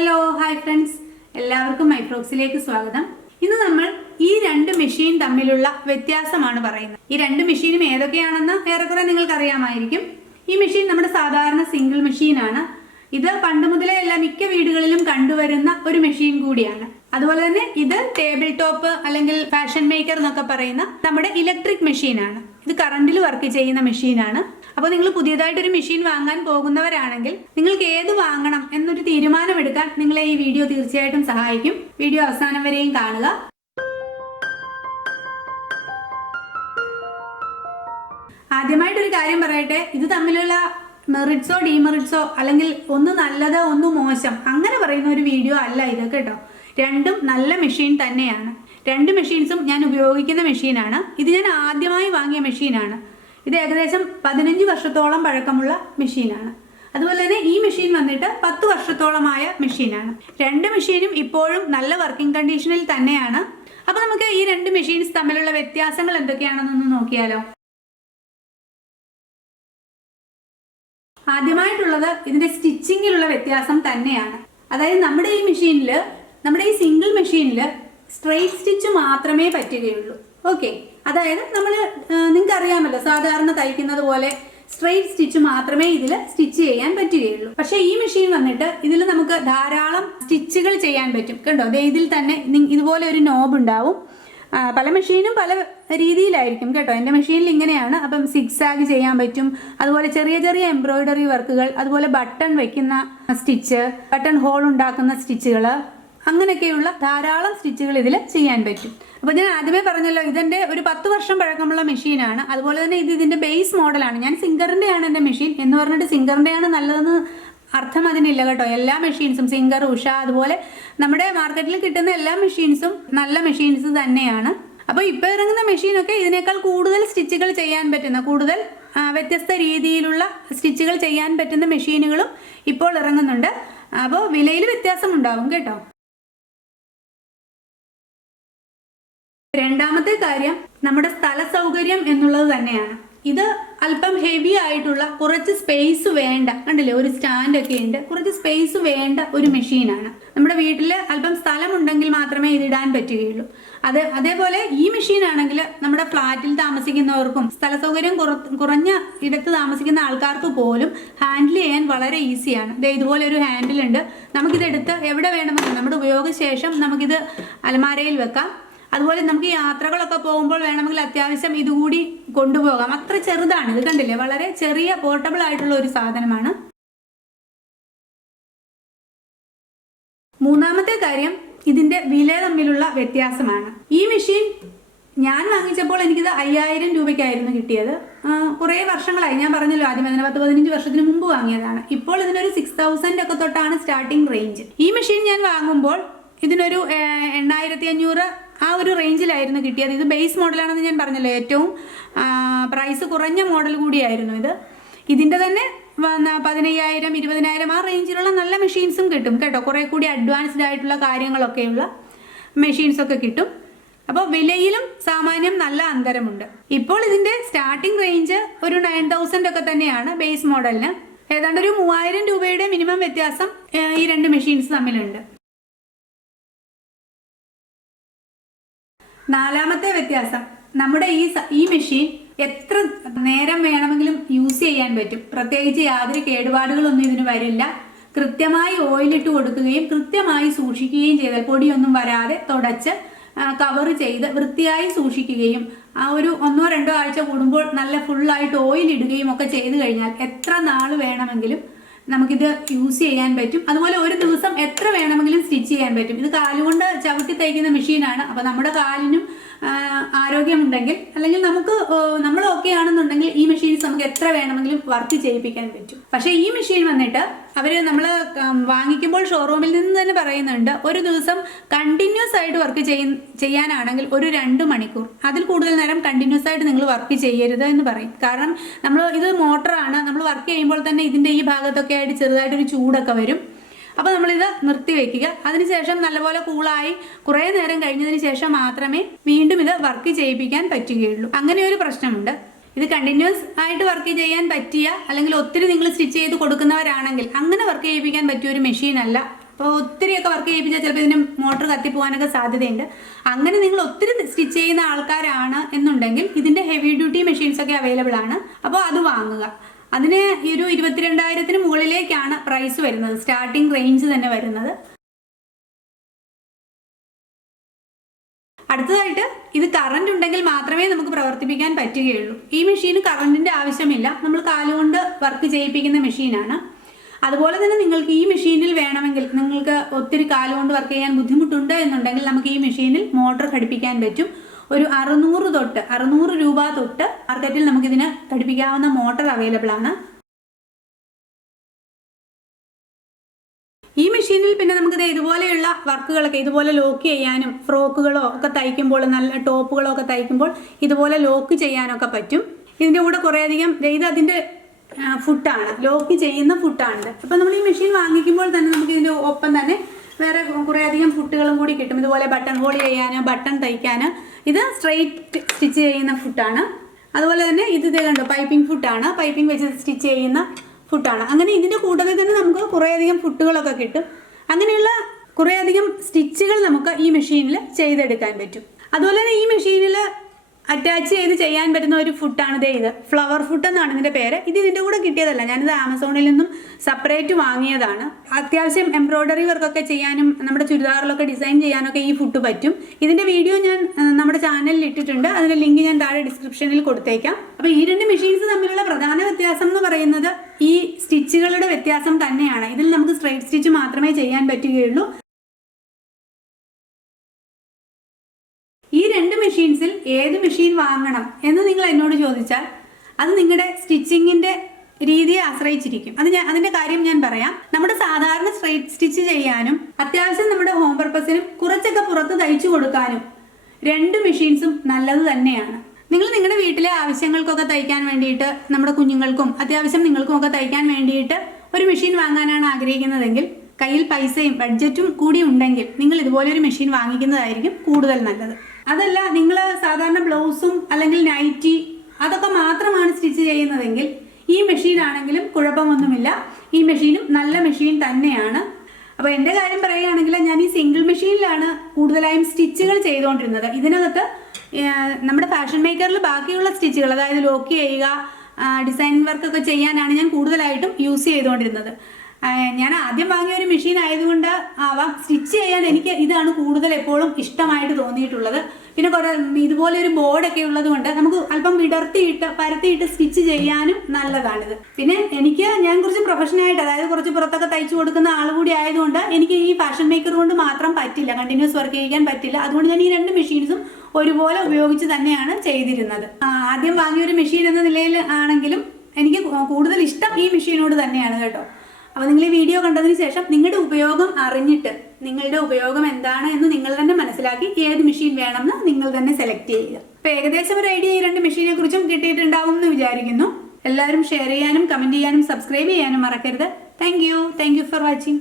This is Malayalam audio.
ഹലോ ഹായ് ഫ്രണ്ട്സ്, എല്ലാവർക്കും മൈഫ്രോക്സിലേക്ക് സ്വാഗതം. ഇന്ന് നമ്മൾ ഈ രണ്ട് മെഷീൻ തമ്മിലുള്ള വ്യത്യാസമാണ് പറയുന്നത്. ഈ രണ്ട് മെഷീനും ഏതൊക്കെയാണെന്ന് ഏറെക്കുറെ നിങ്ങൾക്ക് അറിയാമായിരിക്കും. ഈ മെഷീൻ നമ്മുടെ സാധാരണ സിംഗിൾ മെഷീനാണ്. ഇത് പണ്ട് മുതലേ മിക്ക വീടുകളിലും കണ്ടുവരുന്ന ഒരു മെഷീൻ കൂടിയാണ്. അതുപോലെ തന്നെ ഇത് ടേബിൾ ടോപ്പ് അല്ലെങ്കിൽ ഫാഷൻ മേക്കർ എന്നൊക്കെ പറയുന്ന നമ്മുടെ ഇലക്ട്രിക് മെഷീനാണ്. ഇത് കറണ്ടിൽ വർക്ക് ചെയ്യുന്ന മെഷീനാണ്. അപ്പോൾ നിങ്ങൾ പുതിയതായിട്ടൊരു മെഷീൻ വാങ്ങാൻ പോകുന്നവരാണെങ്കിൽ നിങ്ങൾക്ക് ഏത് വാങ്ങണം എന്നൊരു തീരുമാനമെടുക്കാൻ നിങ്ങളെ ഈ വീഡിയോ തീർച്ചയായിട്ടും സഹായിക്കും. വീഡിയോ അവസാനം വരെയും കാണുക. ആദ്യമായിട്ടൊരു കാര്യം പറയട്ടെ, ഇത് തമ്മിലുള്ള മെറിറ്റ്സോ ഡിമെറിറ്റ്സോ അല്ലെങ്കിൽ ഒന്ന് നല്ലത് ഒന്ന് മോശം അങ്ങനെ പറയുന്ന ഒരു വീഡിയോ അല്ല ഇത് കേട്ടോ. രണ്ടും നല്ല മെഷീൻ തന്നെയാണ്. രണ്ട് മെഷീൻസും ഞാൻ ഉപയോഗിക്കുന്ന മെഷീനാണ്. ഇത് ഞാൻ ആദ്യമായി വാങ്ങിയ മെഷീനാണ്. ഇത് ഏകദേശം 15 വർഷത്തോളം പഴക്കമുള്ള മെഷീനാണ്. അതുപോലെ തന്നെ ഈ മെഷീൻ വന്നിട്ട് 10 വർഷത്തോളമായ മെഷീനാണ്. രണ്ട് മെഷീനും ഇപ്പോഴും നല്ല വർക്കിംഗ് കണ്ടീഷനിൽ തന്നെയാണ്. അപ്പോൾ നമുക്ക് ഈ രണ്ട് മെഷീൻസ് തമ്മിലുള്ള വ്യത്യാസങ്ങൾ എന്തൊക്കെയാണെന്നൊന്ന് നോക്കിയാലോ. ആദ്യമായിട്ടുള്ളത് ഇതിന്റെ സ്റ്റിച്ചിങ്ങിലുള്ള വ്യത്യാസം തന്നെയാണ്. അതായത് നമ്മുടെ ഈ മെഷീനിൽ, നമ്മുടെ ഈ സിംഗിൾ മെഷീനിൽ സ്ട്രെയിറ്റ് സ്റ്റിച്ച് മാത്രമേ പറ്റുകയുള്ളൂ. ഓക്കെ, അതായത് നിങ്ങൾക്ക് അറിയാമല്ലോ, സാധാരണ തയ്ക്കുന്നത് പോലെ സ്ട്രെയിറ്റ് സ്റ്റിച്ച് മാത്രമേ ഇതിൽ സ്റ്റിച്ച് ചെയ്യാൻ പറ്റുകയുള്ളൂ. പക്ഷെ ഈ മെഷീൻ വന്നിട്ട് ഇതിൽ നമുക്ക് ധാരാളം സ്റ്റിച്ചുകൾ ചെയ്യാൻ പറ്റും. കണ്ടോ, ഇതിൽ തന്നെ ഇതുപോലെ ഒരു നോബ് ഉണ്ടാവും. പല മെഷീനും പല രീതിയിലായിരിക്കും കേട്ടോ. എൻ്റെ മെഷീനിൽ ഇങ്ങനെയാണ്. അപ്പം സിക്സാഗ് ചെയ്യാൻ പറ്റും. അതുപോലെ ചെറിയ ചെറിയ എംബ്രോയിഡറി വർക്കുകൾ, അതുപോലെ ബട്ടൺ വെക്കുന്ന സ്റ്റിച്ച്, ബട്ടൺ ഹോൾ ഉണ്ടാക്കുന്ന സ്റ്റിച്ചുകൾ, അങ്ങനെയൊക്കെയുള്ള ധാരാളം സ്റ്റിച്ചുകൾ ഇതിൽ ചെയ്യാൻ പറ്റും. അപ്പോൾ ഞാൻ ആദ്യമേ പറഞ്ഞല്ലോ, ഇതെൻ്റെ ഒരു 10 വർഷം പഴക്കമുള്ള മെഷീനാണ്. അതുപോലെ തന്നെ ഇതിൻ്റെ ബേസ് മോഡലാണ്. ഞാൻ സിംഗറിൻ്റെയാണ് എൻ്റെ മെഷീൻ എന്ന് പറഞ്ഞിട്ട് സിംഗറിൻ്റെയാണ് നല്ലതെന്ന് അർത്ഥം അതിനില്ല കേട്ടോ. എല്ലാ മെഷീൻസും, സിംഗർ, ഉഷ, അതുപോലെ നമ്മുടെ മാർക്കറ്റിൽ കിട്ടുന്ന എല്ലാ മെഷീൻസും നല്ല മെഷീൻസ് തന്നെയാണ്. അപ്പോൾ ഇപ്പോൾ ഇറങ്ങുന്ന മെഷീനൊക്കെ ഇതിനേക്കാൾ കൂടുതൽ സ്റ്റിച്ചുകൾ ചെയ്യാൻ പറ്റുന്ന, കൂടുതൽ വ്യത്യസ്ത രീതിയിലുള്ള സ്റ്റിച്ചുകൾ ചെയ്യാൻ പറ്റുന്ന മെഷീനുകളും ഇപ്പോൾ ഇറങ്ങുന്നുണ്ട്. അപ്പോൾ വിലയിൽ വ്യത്യാസം ഉണ്ടാവും കേട്ടോ. രണ്ടാമത്തെ കാര്യം നമ്മുടെ സ്ഥല സൗകര്യം എന്നുള്ളത് തന്നെയാണ്. ഇത് അല്പം ഹെവി ആയിട്ടുള്ള, കുറച്ച് സ്പേസ് വേണ്ട, കണ്ടില്ലേ ഒരു സ്റ്റാൻഡൊക്കെ ഉണ്ട്, കുറച്ച് സ്പേസ് വേണ്ട ഒരു മെഷീനാണ്. നമ്മുടെ വീട്ടിൽ അല്പം സ്ഥലമുണ്ടെങ്കിൽ മാത്രമേ ഇതിടാൻ പറ്റുകയുള്ളൂ. അതേപോലെ ഈ മെഷീൻ ആണെങ്കിൽ നമ്മുടെ ഫ്ലാറ്റിൽ താമസിക്കുന്നവർക്കും സ്ഥല സൗകര്യം കുറഞ്ഞ ഇടത്ത് താമസിക്കുന്ന ആൾക്കാർക്ക് പോലും ഹാൻഡിൽ ചെയ്യാൻ വളരെ ഈസിയാണ്. ഇതുപോലെ ഒരു ഹാൻഡിലുണ്ട്. നമുക്കിതെടുത്ത് എവിടെ വേണമെങ്കിലും നമ്മുടെ ഉപയോഗശേഷം നമുക്കിത് അലമാരയിൽ വെക്കാം. അതുപോലെ നമുക്ക് യാത്രകളൊക്കെ പോകുമ്പോൾ വേണമെങ്കിൽ അത്യാവശ്യം ഇതുകൂടി കൊണ്ടുപോകാം. അത്ര ചെറുതാണ് ഇത്, കണ്ടില്ലേ, വളരെ ചെറിയ പോർട്ടബിൾ ആയിട്ടുള്ള ഒരു സാധനമാണ്. മൂന്നാമത്തെ കാര്യം ഇതിന്റെ വില തമ്മിലുള്ള വ്യത്യാസമാണ്. ഈ മെഷീൻ ഞാൻ വാങ്ങിച്ചപ്പോൾ എനിക്കിത് 5000 രൂപയ്ക്കായിരുന്നു കിട്ടിയത്. കുറേ വർഷങ്ങളായി, ഞാൻ പറഞ്ഞല്ലോ ആദ്യം 10-15 വർഷത്തിന് മുമ്പ് വാങ്ങിയതാണ്. ഇപ്പോൾ ഇതിനൊരു 6000 ഒക്കെ തൊട്ടാണ് സ്റ്റാർട്ടിംഗ് റേഞ്ച്. ഈ മെഷീൻ ഞാൻ വാങ്ങുമ്പോൾ ഇതിനൊരു 8500 ആ ഒരു റേഞ്ചിലായിരുന്നു കിട്ടിയത്. ഇത് ബേസ് മോഡലാണെന്ന് ഞാൻ പറഞ്ഞല്ലോ, ഏറ്റവും പ്രൈസ് കുറഞ്ഞ മോഡൽ കൂടിയായിരുന്നു ഇത്. ഇതിൻ്റെ തന്നെ 15000, 20000 ആ റേഞ്ചിലുള്ള നല്ല മെഷീൻസും കിട്ടും കേട്ടോ. കുറേ കൂടി അഡ്വാൻസ്ഡ് ആയിട്ടുള്ള കാര്യങ്ങളൊക്കെയുള്ള മെഷീൻസൊക്കെ കിട്ടും. അപ്പോൾ വിലയിലും സാമാന്യം നല്ല അന്തരമുണ്ട്. ഇപ്പോൾ ഇതിൻ്റെ സ്റ്റാർട്ടിംഗ് റേഞ്ച് ഒരു 9000 ഒക്കെ തന്നെയാണ് ബേസ് മോഡലിന്. ഏതാണ്ട് ഒരു 3000 രൂപയുടെ മിനിമം വ്യത്യാസം ഈ രണ്ട് മെഷീൻസ് തമ്മിലുണ്ട്. നാലാമത്തെ വ്യത്യാസം, നമ്മുടെ ഈ മെഷീൻ എത്ര നേരം വേണമെങ്കിലും യൂസ് ചെയ്യാൻ പറ്റും. പ്രത്യേകിച്ച് യാതൊരു കേടുപാടുകളൊന്നും ഇതിന് വരില്ല. കൃത്യമായി ഓയിലിട്ട് കൊടുക്കുകയും കൃത്യമായി സൂക്ഷിക്കുകയും ചെയ്താൽ, പൊടിയൊന്നും വരാതെ തുടച്ച് കവർ ചെയ്ത് വൃത്തിയായി സൂക്ഷിക്കുകയും ഒരു 1-2 ആഴ്ച കൂടുമ്പോൾ നല്ല ഫുള്ളായിട്ട് ഓയിൽ ഇടുകയും ഒക്കെ ചെയ്ത് കഴിഞ്ഞാൽ എത്ര നാൾ വേണമെങ്കിലും നമുക്കിത് യൂസ് ചെയ്യാൻ പറ്റും. അതുപോലെ ഒരു ദിവസം എത്ര വേണമെങ്കിലും സ്റ്റിച്ച് ചെയ്യാൻ പറ്റും. ഇത് കാലുകൊണ്ട് ചവിട്ടി തയ്ക്കുന്ന മെഷീനാണ്. അപ്പോൾ നമ്മുടെ കാലിനും ആരോഗ്യമുണ്ടെങ്കിൽ, അല്ലെങ്കിൽ നമ്മൾ ഓക്കെ ആണെന്നുണ്ടെങ്കിൽ ഈ മെഷീൻസ് നമുക്ക് എത്ര വേണമെങ്കിലും വർക്ക് ചെയ്യിപ്പിക്കാൻ പറ്റും. പക്ഷേ ഈ മെഷീൻ വന്നിട്ട് നമ്മൾ വാങ്ങിക്കുമ്പോൾ ഷോറൂമിൽ നിന്ന് തന്നെ പറയുന്നുണ്ട്, ഒരു ദിവസം കണ്ടിന്യൂസ് ആയിട്ട് വർക്ക് ചെയ്യാനാണെങ്കിൽ ഒരു 2 മണിക്കൂർ, അതിൽ കൂടുതൽ നേരം കണ്ടിന്യൂസ് ആയിട്ട് നിങ്ങൾ വർക്ക് ചെയ്യരുത് എന്ന് പറയും. കാരണം ഇത് മോട്ടറാണ്. നമ്മൾ വർക്ക് ചെയ്യുമ്പോൾ തന്നെ ഇതിൻ്റെ ഈ ഭാഗത്തൊക്കെ ആയിട്ട് ചെറുതായിട്ടൊരു ചൂടൊക്കെ വരും. അപ്പോൾ നമ്മളിത് നിർത്തി വെക്കുക. അതിനുശേഷം നല്ലപോലെ കൂളായി കുറേ നേരം കഴിഞ്ഞതിന് ശേഷം മാത്രമേ വീണ്ടും ഇത് വർക്ക് ചെയ്യിപ്പിക്കാൻ പറ്റുകയുള്ളൂ. അങ്ങനെ ഒരു പ്രശ്നമുണ്ട്. ഇത് കണ്ടിന്യൂസ് ആയിട്ട് വർക്ക് ചെയ്യാൻ പറ്റിയ, അല്ലെങ്കിൽ ഒത്തിരി നിങ്ങൾ സ്റ്റിച്ച് ചെയ്ത് കൊടുക്കുന്നവരാണെങ്കിൽ അങ്ങനെ വർക്ക് ചെയ്യിപ്പിക്കാൻ പറ്റിയ ഒരു മെഷീൻ അല്ല ഒത്തിരിയൊക്കെ വർക്ക് ചെയ്യിപ്പിച്ചാൽ ചിലപ്പോൾ ഇതിന് മോട്ടർ കത്തിപ്പോകാനൊക്കെ സാധ്യതയുണ്ട്. അങ്ങനെ നിങ്ങൾ ഒത്തിരി സ്റ്റിച്ച് ചെയ്യുന്ന ആൾക്കാരാണ് എന്നുണ്ടെങ്കിൽ ഇതിൻ്റെ ഹെവി ഡ്യൂട്ടി മെഷീൻസ് ഒക്കെ അവൈലബിൾ ആണ്. അപ്പോൾ അത് വാങ്ങുക. അതിന് ഒരു 22,000 മുകളിലേക്കാണ് പ്രൈസ് വരുന്നത്, സ്റ്റാർട്ടിംഗ് റേഞ്ച് തന്നെ വരുന്നത്. അടുത്തതായിട്ട് ഇത് കറണ്ട് ഉണ്ടെങ്കിൽ മാത്രമേ നമുക്ക് പ്രവർത്തിപ്പിക്കാൻ പറ്റുകയുള്ളൂ. ഈ മെഷീന് കറണ്ടിന്റെ ആവശ്യമില്ല, നമ്മൾ കാലുകൊണ്ട് വർക്ക് ചെയ്യിപ്പിക്കുന്ന മെഷീനാണ്. അതുപോലെ തന്നെ നിങ്ങൾക്ക് ഈ മെഷീനിൽ വേണമെങ്കിൽ, നിങ്ങൾക്ക് ഒത്തിരി കാലുകൊണ്ട് വർക്ക് ചെയ്യാൻ ബുദ്ധിമുട്ടുണ്ട് എന്നുണ്ടെങ്കിൽ നമുക്ക് ഈ മെഷീനിൽ മോട്ടോർ ഘടിപ്പിക്കാൻ പറ്റും. ഒരു 600 രൂപ തൊട്ട് മാർക്കറ്റിൽ നമുക്കിതിന് ഘടിപ്പിക്കാവുന്ന മോട്ടോർ അവൈലബിൾ ആണ്. ഈ മെഷീനിൽ പിന്നെ നമുക്ക് ഇതുപോലെയുള്ള വർക്കുകളൊക്കെ ഇതുപോലെ ലോക്ക് ചെയ്യാനും, ഫ്രോക്കുകളോ ഒക്കെ തയ്ക്കുമ്പോൾ, നല്ല ടോപ്പുകളോ ഒക്കെ തയ്ക്കുമ്പോൾ ഇതുപോലെ ലോക്ക് ചെയ്യാനൊക്കെ പറ്റും. ഇതിൻ്റെ കൂടെ കുറേയധികം ഇത് അതിൻ്റെ ഫുട്ടാണ്, ലോക്ക് ചെയ്യുന്ന ഫുട്ടാണ്. അപ്പം നമ്മൾ ഈ മെഷീൻ വാങ്ങിക്കുമ്പോൾ തന്നെ നമുക്ക് ഇതിൻ്റെ ഒപ്പം തന്നെ വേറെ കുറേയധികം ഫുട്ടുകളും കൂടി കിട്ടും. ഇതുപോലെ ബട്ടൺ ഹോൾ ചെയ്യാനോ ബട്ടൺ തയ്ക്കാനോ. ഇത് സ്ട്രെയിറ്റ് സ്റ്റിച്ച് ചെയ്യുന്ന ഫുട്ടാണ്. അതുപോലെ തന്നെ ഇത് കണ്ടോ, പൈപ്പിംഗ് ഫുട്ടാണ്, പൈപ്പിംഗ് വെച്ച് സ്റ്റിച്ച് ചെയ്യുന്ന ഫുട്ടാണ്. അങ്ങനെ ഇതിൻ്റെ കൂട്ടത്തിൽ തന്നെ നമുക്ക് കുറേയധികം ഫുട്ടുകളൊക്കെ കിട്ടും. അങ്ങനെയുള്ള കുറേയധികം സ്റ്റിച്ചുകൾ നമുക്ക് ഈ മെഷീനിൽ ചെയ്തെടുക്കാൻ പറ്റും. അതുപോലെ തന്നെ ഈ മെഷീനിൽ അറ്റാച്ച് ചെയ്ത് ചെയ്യാൻ പറ്റുന്ന ഒരു ഫുട്ടാണ് ഇത്, ഫ്ലവർ ഫുട്ട് എന്നാണ് ഇതിൻ്റെ പേര്. ഇത് ഇതിൻ്റെ കൂടെ കിട്ടിയതല്ല, ഞാനിത് ആമസോണിൽ നിന്നും സെപ്പറേറ്റ് വാങ്ങിയതാണ്. അത്യാവശ്യം എംബ്രോയ്ഡറി വർക്കൊക്കെ ചെയ്യാനും നമ്മുടെ ചുരിദാറിലൊക്കെ ഡിസൈൻ ചെയ്യാനൊക്കെ ഈ ഫുട്ട് പറ്റും. ഇതിൻ്റെ വീഡിയോ ഞാൻ നമ്മുടെ ചാനലിൽ ഇട്ടിട്ടുണ്ട്, അതിൻ്റെ ലിങ്ക് ഞാൻ താഴെ ഡിസ്ക്രിപ്ഷനിൽ കൊടുത്തേക്കാം. അപ്പോൾ ഈ രണ്ട് മെഷീൻസ് തമ്മിലുള്ള പ്രധാന വ്യത്യാസം എന്ന് പറയുന്നത് ഈ സ്റ്റിച്ചുകളുടെ വ്യത്യാസം തന്നെയാണ്. ഇതിൽ നമുക്ക് സ്ട്രെയിറ്റ് സ്റ്റിച്ച് മാത്രമേ ചെയ്യാൻ പറ്റുകയുള്ളൂ. ഈ രണ്ട് മെഷീൻസിൽ ഏത് മെഷീൻ വാങ്ങണം എന്ന് നിങ്ങൾ എന്നോട് ചോദിച്ചാൽ അത് നിങ്ങളുടെ സ്റ്റിച്ചിങ്ങിൻ്റെ രീതിയെ ആശ്രയിച്ചിരിക്കും. അതിൻ്റെ കാര്യം ഞാൻ പറയാം. നമ്മുടെ സാധാരണ സ്ട്രെയിറ്റ് സ്റ്റിച്ച് ചെയ്യാനും അത്യാവശ്യം നമ്മുടെ ഹോം പർപ്പസിനും കുറച്ചൊക്കെ പുറത്ത് തയ്ച്ചു കൊടുക്കാനും രണ്ട് മെഷീൻസും നല്ലത് തന്നെയാണ്. നിങ്ങൾ നിങ്ങളുടെ വീട്ടിലെ ആവശ്യങ്ങൾക്കൊക്കെ തയ്ക്കാൻ വേണ്ടിയിട്ട്, നമ്മുടെ കുഞ്ഞുങ്ങൾക്കും അത്യാവശ്യം നിങ്ങൾക്കും ഒക്കെ തയ്ക്കാൻ വേണ്ടിയിട്ട് ഒരു മെഷീൻ വാങ്ങാനാണ് ആഗ്രഹിക്കുന്നതെങ്കിൽ, കയ്യിൽ പൈസയും ബഡ്ജറ്റും കൂടി ഉണ്ടെങ്കിൽ നിങ്ങൾ ഇതുപോലൊരു മെഷീൻ വാങ്ങിക്കുന്നതായിരിക്കും കൂടുതൽ നല്ലത്. അതല്ല, നിങ്ങൾ സാധാരണ ബ്ലൗസും അല്ലെങ്കിൽ നൈറ്റി അതൊക്കെ മാത്രമാണ് സ്റ്റിച്ച് ചെയ്യുന്നതെങ്കിൽ ഈ മെഷീൻ ആണെങ്കിലും കുഴപ്പമൊന്നുമില്ല. ഈ മെഷീനും നല്ല മെഷീൻ തന്നെയാണ്. അപ്പോൾ എൻ്റെ കാര്യം പറയുകയാണെങ്കിൽ ഞാൻ ഈ സിംഗിൾ മെഷീനിലാണ് കൂടുതലായും സ്റ്റിച്ചുകൾ ചെയ്തുകൊണ്ടിരുന്നത്. ഇതിനകത്ത് നമ്മുടെ ഫാഷൻ മേക്കറിൽ ബാക്കിയുള്ള സ്റ്റിച്ചുകൾ, അതായത് ലോക്ക് ചെയ്യുക, ഡിസൈൻ വർക്കൊക്കെ ചെയ്യാനാണ് ഞാൻ കൂടുതലായിട്ടും യൂസ് ചെയ്തുകൊണ്ടിരുന്നത്. ഞാൻ ആദ്യം വാങ്ങിയ ഒരു മെഷീൻ ആയതുകൊണ്ട് ആവാം, സ്റ്റിച്ച് ചെയ്യാൻ എനിക്ക് ഇതാണ് കൂടുതൽ എപ്പോഴും ഇഷ്ടമായിട്ട് തോന്നിയിട്ടുള്ളത്. പിന്നെ കുറേ ഇതുപോലെ ഒരു ബോർഡൊക്കെ ഉള്ളത് കൊണ്ട് നമുക്ക് അല്പം പരത്തിയിട്ട് സ്റ്റിച്ച് ചെയ്യാനും നല്ലതാണിത്. പിന്നെ ഞാൻ കുറച്ച് പ്രൊഫഷണലായിട്ട്, അതായത് കുറച്ച് പുറത്തൊക്കെ തയ്ച്ചു കൊടുക്കുന്ന ആൾ കൂടി ആയതുകൊണ്ട് എനിക്ക് ഈ ഫാഷൻ മേക്കർ കൊണ്ട് മാത്രം പറ്റില്ല, കണ്ടിന്യൂസ് വർക്ക് ചെയ്യാൻ പറ്റില്ല. അതുകൊണ്ട് ഞാൻ ഈ രണ്ട് മെഷീൻസും ഒരുപോലെ ഉപയോഗിച്ച് തന്നെയാണ് ചെയ്തിരുന്നത്. ആദ്യം വാങ്ങിയൊരു മെഷീൻ എന്ന നിലയിൽ ആണെങ്കിലും എനിക്ക് കൂടുതൽ ഇഷ്ടം ഈ മെഷീനോട് തന്നെയാണ് കേട്ടോ. അപ്പോൾ നിങ്ങൾ ഈ വീഡിയോ കണ്ടതിന് ശേഷം നിങ്ങളുടെ ഉപയോഗം അറിഞ്ഞിട്ട്, നിങ്ങളുടെ ഉപയോഗം എന്താണ് എന്ന് നിങ്ങൾ തന്നെ മനസ്സിലാക്കി ഏത് മെഷീൻ വേണമെന്ന് നിങ്ങൾ തന്നെ സെലക്ട് ചെയ്യുക. അപ്പോൾ ഏകദേശം ഒരു ഐഡിയ ഈ രണ്ട് മെഷീനെ കുറിച്ചും കിട്ടിയിട്ടുണ്ടാവും എന്ന് വിചാരിക്കുന്നു. എല്ലാവരും ഷെയർ ചെയ്യാനും കമൻറ്റ് ചെയ്യാനും സബ്സ്ക്രൈബ് ചെയ്യാനും മറക്കരുത്. Thank you for watching.